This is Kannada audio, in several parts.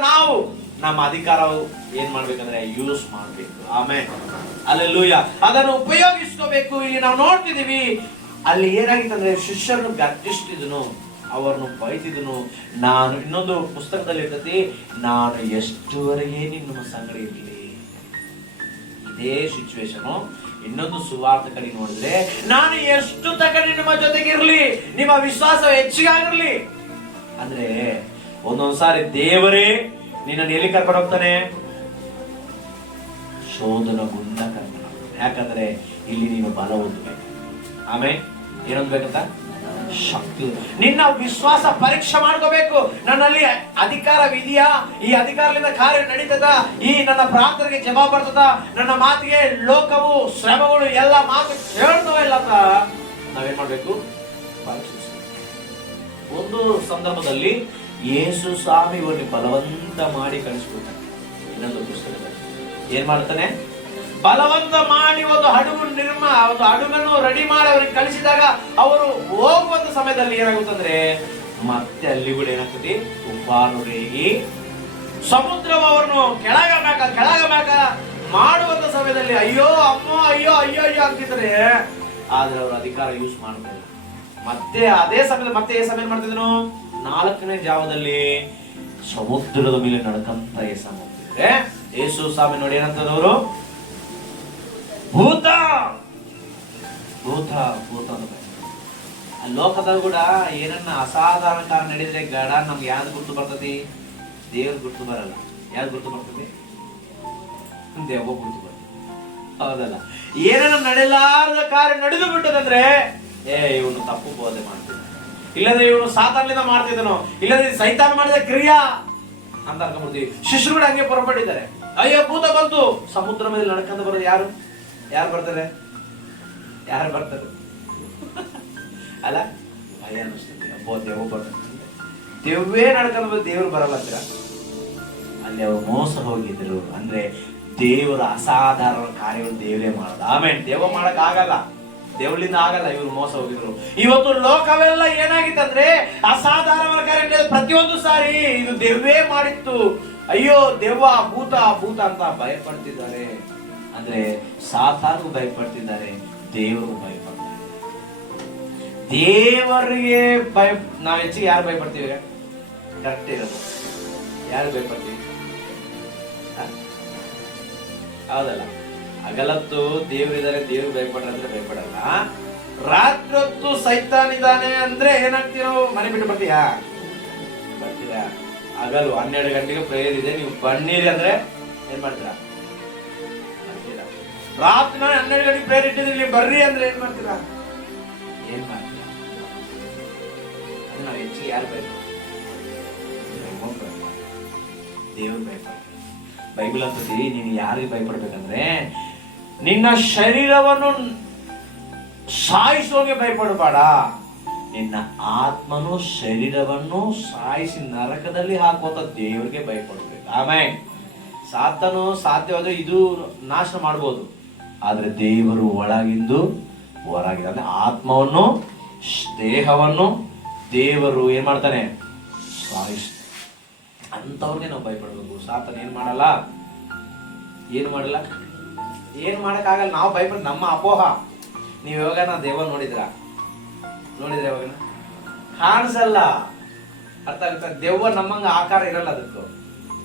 ನಾವು ನಮ್ಮ ಅಧಿಕಾರ ಏನ್ ಮಾಡ್ಬೇಕಂದ್ರೆ ಯೂಸ್ ಮಾಡ್ಬೇಕು. ಆಮೇಲೆ ಅಲ್ಲೆಲ್ಲೂಯ ಅದನ್ನು ಉಪಯೋಗಿಸ್ಕೋಬೇಕು. ಇಲ್ಲಿ ನಾವು ನೋಡ್ತಿದೀವಿ ಅಲ್ಲಿ ಏನಾಗಿತ್ತಂದ್ರೆ ಶಿಷ್ಯರನ್ನು ಗರ್ಜಿಸ್ತಿದನು ಅವರನ್ನು ಬೈತಿದನು ನಾನು ಇನ್ನೊಂದು ಪುಸ್ತಕದಲ್ಲಿ ಇರ್ತತಿ ನಾನು ಎಷ್ಟುವರೆಗೆ ನಿಮ್ಮ ಸಂಗಡ ಇರಲಿ ಇದೇ ಸಿಚುವೇಶನ್ ಇನ್ನೊಂದು ಸುವಾರ್ಥ ಕಡೆ ನೋಡಿದ್ರೆ, ನಾನು ಎಷ್ಟು ತಕ ನಿಮ್ಮ ಜೊತೆಗಿರ್ಲಿ, ನಿಮ್ಮ ವಿಶ್ವಾಸ ಹೆಚ್ಚಿಗಾಗಿರ್ಲಿ. ಅಂದ್ರೆ ಒಂದೊಂದ್ಸಾರಿ ದೇವರೇ, ನಿನ್ನನ್ನು ಎಲ್ಲಿ ಕರ್ಕೊಂಡು ಹೋಗ್ತಾನೆ? ಶೋಧನ ಗುಂಡ ಯಾಕಂದ್ರೆ ಇಲ್ಲಿ ನೀನು ಬಲ ಹೊಂದಬೇಕು ಆಮೇಲೆ ಏನೊಂದ್ಬೇಕಂತ ಶಕ್ತಿ. ನಿನ್ನ ವಿಶ್ವಾಸ ಪರೀಕ್ಷೆ ಮಾಡ್ಕೋಬೇಕು. ನನ್ನಲ್ಲಿ ಅಧಿಕಾರವಿದೆಯಾ ಈ ಅಧಿಕಾರದಿಂದ ಕಾರ್ಯ ನಡೀತದ? ಈ ನನ್ನ ಪ್ರಾರ್ಥನೆಗೆ ಜವಾಬ್ ಬರ್ತದ? ನನ್ನ ಮಾತಿಗೆ ಲೋಕವು, ಶ್ರಮಗಳು, ಎಲ್ಲ ಮಾತು ಹೇಳ್ತೋ ಇಲ್ಲ ಅಂತ ನಾವೇನ್ ಮಾಡ್ಬೇಕು? ಪರೀಕ್ಷಿಸ ಒಂದು ಸಂದರ್ಭದಲ್ಲಿ ಯೇಸು ಸ್ವಾಮಿ ಇವರಿಗೆ ಬಲವಂತ ಮಾಡಿ ಕಳಿಸ್ಬಿಡ್ತಾನೆ ಇನ್ನೊಂದು ಪುಸ್ತಕದಲ್ಲಿ. ಏನ್ ಮಾಡ್ತಾನೆ? ಬಲವಂತ ಮಾಡಿ ಒಂದು ಹಡಗು ನಿರ್ಮ, ಒಂದು ಹಡಗನ್ನು ರೆಡಿ ಮಾಡಿ ಅವ್ರಿಗೆ ಕಳಿಸಿದಾಗ ಅವರು ಹೋಗುವಂತ ಸಮಯದಲ್ಲಿ ಏನಾಗುತ್ತಂದ್ರೆ ಮತ್ತೆ ಅಲ್ಲಿ ಕೂಡ ಏನಾಗ್ತದೆ? ತುಫಾನು ರೇಗಿ ಸಮುದ್ರವು ಅವರನ್ನು ಕೆಳಗಬೇಕ ಕೆಳಗಬೇಕ ಮಾಡುವಂತ ಸಮಯದಲ್ಲಿ ಅಯ್ಯೋ, ಅಮ್ಮೋ, ಅಯ್ಯೋ ಅಯ್ಯೋ ಅಯ್ಯೋ ಅಂತಿದ್ರೆ, ಆದ್ರೆ ಅವರು ಅಧಿಕಾರ ಯೂಸ್ ಮಾಡ್ತಾರೆ ಮತ್ತೆ ಅದೇ ಸಮಯದಲ್ಲಿ, ಮತ್ತೆ ಸಮಯ ಮಾಡ್ತಿದ್ರು? ನಾಲ್ಕನೇ ಜಾವದಲ್ಲಿ ಸಮುದ್ರದ ಮೇಲೆ ನಡ್ಕಂತ ಏಸ ಮಾಡ್ತಿದ್ರೆ ಯೇಸು ಸ್ವಾಮಿ ನೋಡಿ ಏನಂತದವರು? ಭೂತ! ಭೂತ ಭೂತ ಆ ಲೋಕದಾಗ ಕೂಡ ಏನನ್ನ ಅಸಾಧಾರಣ ಕಾರಣ ನಡೆದ್ರೆ ಗಡ ನಮ್ಗೆ ಯಾವ್ದು ಗುರ್ತು ಬರ್ತತಿ ದೇವ್ರ ಗುರ್ತು ಬರಲ್ಲ. ಯಾವ್ದು ಗುರ್ತು ಬರ್ತತಿ ದೇವ ಗುರ್ತು ಬರ್ತದೆ. ಹೌದಲ್ಲ. ಏನನ್ನ ನಡೆಯಲಾರದ ಕಾರ್ಯ ನಡೆದು ಬಿಟ್ಟದಂದ್ರೆ, ಏ, ಇವನು ತಪ್ಪು ಬೋಧೆ ಮಾಡ್ತಿದ್ದ ಇಲ್ಲದ್ರೆ ಇವನು ಸಾತಾನ್ಲಿಂದ ಮಾಡ್ತಿದ್ದನು. ಇಲ್ಲದ್ರೆ ಸೈತಾನ್ ಮಾಡಿದ ಕ್ರಿಯಾ ಅಂತ ಅನ್ಕೊಂಡ್ಬಿಡ್ತೀವಿ. ಶಿಶುಗಳು ಹಂಗೆ ಹೊರಪಟ್ಟಿದ್ದಾರೆ ಅಯ್ಯೋ, ಭೂತ ಬಂತು. ಸಮುದ್ರ ಮೇಲೆ ನಡ್ಕೊಂಡು ಬರೋದು ಯಾರು? ಯಾರು ಬರ್ತಾರೆ? ಯಾರು ಬರ್ತಾರೆ? ಅಲ್ಲ, ಭಯ ಅನಿಸ್ತದೆ ಅಬ್ಬೋ ದೇವ ಬರ್ತಾರೆ. ದೇವೇ ನಡ್ಕೊಂಡು ಬಂದು ದೇವ್ರು ಬರಲ್ಲ ಅಲ್ಲಿ ಅವರು ಮೋಸ ಹೋಗಿದ್ರು. ಅಂದ್ರೆ ದೇವರ ಅಸಾಧಾರಣ ಕಾರ್ಯಗಳು ದೇವರೇ ಮಾಡೋದು. ಆಮೇಲೆ ದೇವ ಮಾಡಕ್ ಆಗಲ್ಲ ದೇವರಿಂದ ಆಗಲ್ಲ ಇವರು ಮೋಸ ಹೋಗಿದ್ರು. ಇವತ್ತು ಲೋಕವೆಲ್ಲ ಏನಾಗಿತ್ತಂದ್ರೆ ಅಸಾಧಾರಣ ಕಾರ್ಯ ನಡೆಯೋದು ಪ್ರತಿಯೊಂದು ಸಾರಿ ಇದು ದೆವ್ವೇ ಮಾಡಿತ್ತು. ಅಯ್ಯೋ, ದೆವ್ವ, ಭೂತ ಭೂತ ಅಂತ ಭಯಪಡ್ತಿದ್ದಾರೆ. ಅಂದ್ರೆ ಸಾತಾನು ಭಯಪಡ್ತಿದ್ದಾರೆ, ದೇವರು ಭಯಪಡ್ತಾರೆ. ದೇವರಿಗೆ ಭಯ, ನಾವ್ ಹೆಚ್ಚಿಗೆ ಯಾರು ಭಯಪಡ್ತೀವಿ? ಕರೆಕ್ಟ್ ಇರೋದು. ಯಾರು ಭಯಪಡ್ತೀವಿ? ಹೌದಲ್ಲ? ಹಗಲತ್ತು ದೇವರಿದ್ದಾರೆ ದೇವ್ರು ಭಯಪಡ್ರೆ ಅಂದ್ರೆ ಭಯಪಡಲ್ಲ. ರಾತ್ರಿ ಹೊತ್ತು ಸೈತಾನಿದ್ದಾನೆ ಅಂದ್ರೆ ಏನಾಗ್ತೀವಿ ನಾವು ಮನೆ ಬಿಟ್ಟು ಬರ್ತೀಯಾ? ಬರ್ತೀರಾ? ಹಗಲು ಹನ್ನೆರಡು ಗಂಟೆಗೆ ಪ್ರೇಯರ್ ಇದೆ ನೀವು ಬನ್ನಿರಿ ಅಂದ್ರೆ ಏನ್ ಮಾಡ್ತೀರಾ? ರಾತ್ರಿ ನಾನು ಹನ್ನೆರಡು ಗಂಟೆಗೆ ಪ್ರೇಯರ್ ಇಟ್ಟಿದ್ರೆ ನೀವು ಬರ್ರಿ ಅಂದ್ರೆ ಏನ್ ಮಾಡ್ತೀರಾ? ಏನ್ ಮಾಡ್ತೀರಾ? ಅದು ನಾವು ಹೆಚ್ಚಿಗೆ ಯಾರು ಭಯಪಡ್ತೀವಿ ದೇವ್ರು ಭಯಪಡ್ತಾರೆ. ಬೈಬಲ್ ಅಂತ ನೀನು ಯಾರಿಗೆ ಭಯಪಡ್ಬೇಕಂದ್ರೆ ನಿನ್ನ ಶರೀರವನ್ನು ಸಾಯಿಸೋಕೆ ಭಯಪಡಬೇಡ. ನಿನ್ನ ಆತ್ಮನು ಶರೀರವನ್ನು ಸಾಯಿಸಿ ನರಕದಲ್ಲಿ ಹಾಕುವಂತ ದೇವರಿಗೆ ಭಯಪಡಬೇಕು ಆಮೇಲೆ ಸಾತನು ಸಾಧ್ಯವಾದ್ರೆ ಇದು ನಾಶ ಮಾಡ್ಬೋದು. ಆದ್ರೆ ದೇವರು ಒಳಗಿಂದು ಹೊರಗಿದೆ. ಅಂದ್ರೆ ಆತ್ಮವನ್ನು, ದೇಹವನ್ನು ದೇವರು ಏನ್ ಮಾಡ್ತಾನೆ? ಸಾಯಿಸ್ ಅಂಥವ್ರಿಗೆ ನಾವು ಭಯಪಡ್ಬೇಕು. ಸಾತನ ಏನ್ ಮಾಡಲ್ಲ? ಏನು ಮಾಡಲ್ಲ? ಏನ್ ಮಾಡೋಕ್ಕಾಗಲ್ಲ ನಾವು ಬೈಬಲ್ ನಮ್ಮ ಅಪೋಹ. ನೀವು ಯಾವಾಗ ನಾ ದೇವ ನೋಡಿದ್ರ? ನೋಡಿದ್ರ ಯಾವಾಗ ಕಾಣಿಸಲ್ಲ. ಅರ್ಥ ಆಗುತ್ತಾ? ದೆವ್ವ ನಮ್ಮಂಗ ಆಕಾರ ಇರಲ್ಲ ಅದಕ್ಕೆ.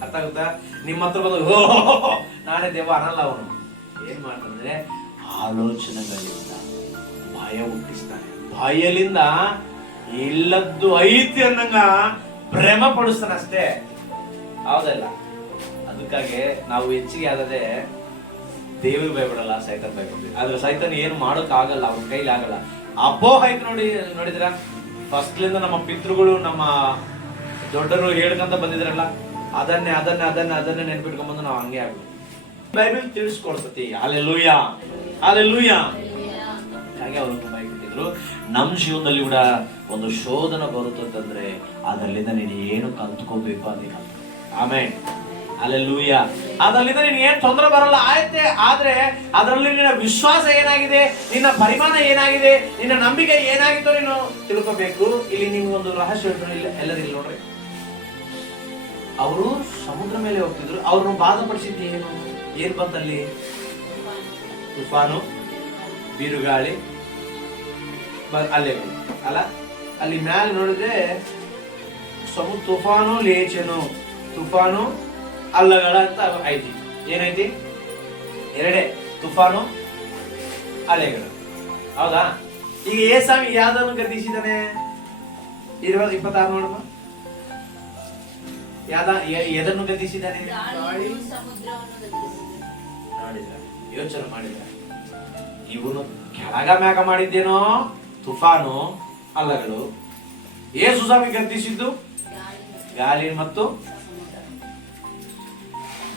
ಅರ್ಥ ಆಗುತ್ತಾ? ನಿಮ್ಮ ಹತ್ರ ಬಂದು "ಓ, ನಾನೇ ದೆವ್ವ ಅನ್ನಲ್ಲ ಅವನು. ಏನ್ ಮಾಡ್ತಂದ್ರೆ ಆಲೋಚನೆಗಳಿಂದ ಭಯ ಹುಟ್ಟಿಸ್ತಾನೆ. ಭಯಲಿಂದ ಇಲ್ಲದ್ದು ಐತಿ ಅನ್ನಂಗ ಭ್ರಮ ಪಡಿಸ್ತಾನಷ್ಟೇ ಹೌದಲ್ಲ? ಅದಕ್ಕಾಗಿ ನಾವು ಹೆಚ್ಚಿಗೆ ಆದದೆ ದೇವ್ರಿಗೆ ಭಯಪಡಲ್ಲ, ಸೈತನ್ ಭಯಪಡ್ತೀವಿ. ಆದ್ರೆ ಸೈತನ್ ಏನು ಮಾಡೋಕ್ ಆಗಲ್ಲ, ಅವನ ಕೈಲಿ ಆಗಲ್ಲ. ಅಪ್ಪೋ ಹೈಕ್ ನೋಡಿ ನೋಡಿದ್ರ ಫಸ್ಟ್ಲಿಂದ ನಮ್ಮ ಪಿತೃಗಳು, ನಮ್ಮ ದೊಡ್ಡರು ಹೇಳ್ಕಂತ ಬಂದಿದ್ರಲ್ಲ ಅದನ್ನೇ ಅದನ್ನೇ ಅದನ್ನೇ ಅದನ್ನೇ ನೆನ್ಪಿಟ್ಕೊಂಡ್ಬಂದು ನಾವು ಹಂಗೆ ಆಗ್ಬೇಕು. ಬೈಬಲ್ ಲೂಯಾ ಆಲೆ ಲೂಯಾ ಹಾಗೆ ಅವರು ಇಟ್ಟಿದ್ರು ನಮ್ಮ ಜೀವನದಲ್ಲಿ ಕೂಡ ಒಂದು ಶೋಧನ ಬರುತ್ತಂತಂದ್ರೆ, ಅದರಲ್ಲಿಂದ ನೀನು ಏನು ಕಲ್ತ್ಕೋಬೇಕು ಅದೇ ಕಲ್ತ್ಕೊ. ಆಮೇಲೆ ಅಲ್ಲೆಲ್ಲೂಯ ಅದರಲ್ಲಿಂದ ನೀನು ಏನು ತೊಂದರೆ ಬರಲ್ಲ. ಆಯ್ತೆ, ಆದ್ರೆ ಅದರಲ್ಲಿ ನಿನ್ನ ವಿಶ್ವಾಸ ಏನಾಗಿದೆ, ನಿನ್ನ ಪರಿಮಾಣ ಏನಾಗಿದೆ, ನಿನ್ನ ನಂಬಿಕೆ ಏನಾಗಿತ್ತು ನೀನು ತಿಳ್ಕೋಬೇಕು. ಇಲ್ಲಿ ನಿಮ್ಗೆ ಒಂದು ರಹಸ್ಯ ಇಲ್ಲ ಎಲ್ಲರಿಲ್ಲ ನೋಡ್ರಿ. ಅವರು ಸಮುದ್ರ ಮೇಲೆ ಹೋಗ್ತಿದ್ರು. ಅವ್ರನ್ನ ಬಾಧಪಡಿಸಿದ್ದು ಏನು? ಏನ್ ಬಂತಲ್ಲಿ? ತುಫಾನು, ಬಿರುಗಾಳಿ. ಅಲ್ಲೇ ಅಲ್ಲ, ಅಲ್ಲಿ ಮ್ಯಾಲೆ ನೋಡಿದ್ರೆ ಸಮುದ್ರ ತುಫಾನು, ಲೇಚನು. ತುಫಾನು ಅಲ್ಲಗಳ ಅಂತ ಐತಿ ಏನೈತಿ ಎರಡೇ, ತುಫಾನು ಅಲೆಗಳು ಹೌದಾ? ಈಗ ಏ ಸ್ವಾಮಿ, ಯಾವ್ದನ್ನು ಗತಿಸಿದಾನೆ ಇರುವಾಗ ಇಪ್ಪತ್ತಾರು ನೋಡಮ್ಮ ಯಾವ್ದ ಎದನ್ನು ಗತಿಸಿದಾನೆ ಯೋಚನೆ ಮಾಡಿದ್ರ ಇವನು ಕೆಳಗ ಮ್ಯಾಗ ಮಾಡಿದ್ದೇನೋ? ತುಫಾನು ಅಲ್ಲಗಳು ಏ ಸ್ವಾಮಿ ಖರೀದಿಸಿದ್ದು ಗಾಳಿ ಮತ್ತು.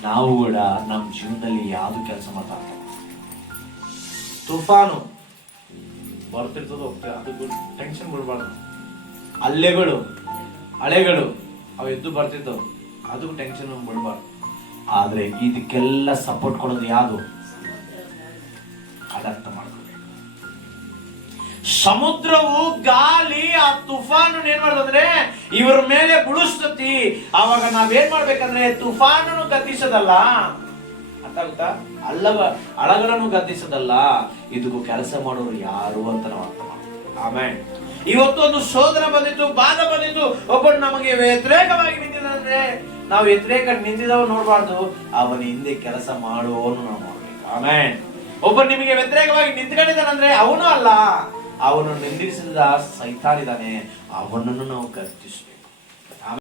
ನಾವು ಕೂಡ ನಮ್ಮ ಜೀವನದಲ್ಲಿ ಯಾವುದು ಕೆಲಸ ಮಾತಾಡ್ತಾವ ತುಫಾನು ಬರ್ತಿರ್ತದ ಹೋಗ್ತದೆ ಅದಕ್ಕೂ ಟೆನ್ಷನ್ ಬಿಡಬಾರ್ದು. ಅಲ್ಲೆಗಳು ಅಲೆಗಳು ಅವು ಎದ್ದು ಬರ್ತಿದ್ದವು. ಅದಕ್ಕೂ ಟೆನ್ಷನ್ ಬಿಡಬಾರ್ದು. ಆದ್ರೆ ಇದಕ್ಕೆಲ್ಲ ಸಪೋರ್ಟ್ ಕೊಡೋದು ಯಾವುದು? ಸಮುದ್ರವು ಗಾಲಿ ಆ ತುಫಾನು ಏನ್ ಮಾಡ್ತಂದ್ರೆ ಇವ್ರ ಮೇಲೆ ಬುಳಿಸ್ತತಿ. ಅವಾಗ ನಾವೇನ್ ಮಾಡ್ಬೇಕಂದ್ರೆ ತುಫಾನನ್ನು ಗತಿಸದಲ್ಲ ಅಂತ ಗೊತ್ತಾ ಅಲ್ಲವ, ಅಳಗಳನ್ನು ಗದ್ದಿಸದಲ್ಲ. ಇದಕ್ಕೂ ಕೆಲಸ ಮಾಡೋರು ಯಾರು ಅಂತ ನಾವು ಅರ್ಥ ಆಮೇಲೆ ಇವತ್ತು ಒಂದು ಶೋಧನೆ ಬಂದಿತ್ತು ಬಾಧ ಬಂದಿತ್ತು. ಒಬ್ಬನು ನಮಗೆ ವ್ಯತಿರೇಕವಾಗಿ ನಿಂತಿದ್ರೆ ನಾವು ವ್ಯತಿರೇಕ ನಿಂತಿದವ ನೋಡ್ಬಾರ್ದು. ಅವನ ಹಿಂದೆ ಕೆಲಸ ಮಾಡುವವನು ನಾವು ಮಾಡ್ಬೇಕು ಆಮೇಲೆ ಒಬ್ಬರು ನಿಮಗೆ ವ್ಯತಿರೇಕವಾಗಿ ನಿಂತ್ಕೊಂಡಿದ್ದಾನಂದ್ರೆ ಅವನು ಅಲ್ಲ. ಅವನು ನಿಂದಿಸಿದ ಸೈತಾನಿದ್ದಾನೆ ಅವನನ್ನು ನಾವು ಗರ್ತಿಸ್ಬೇಕು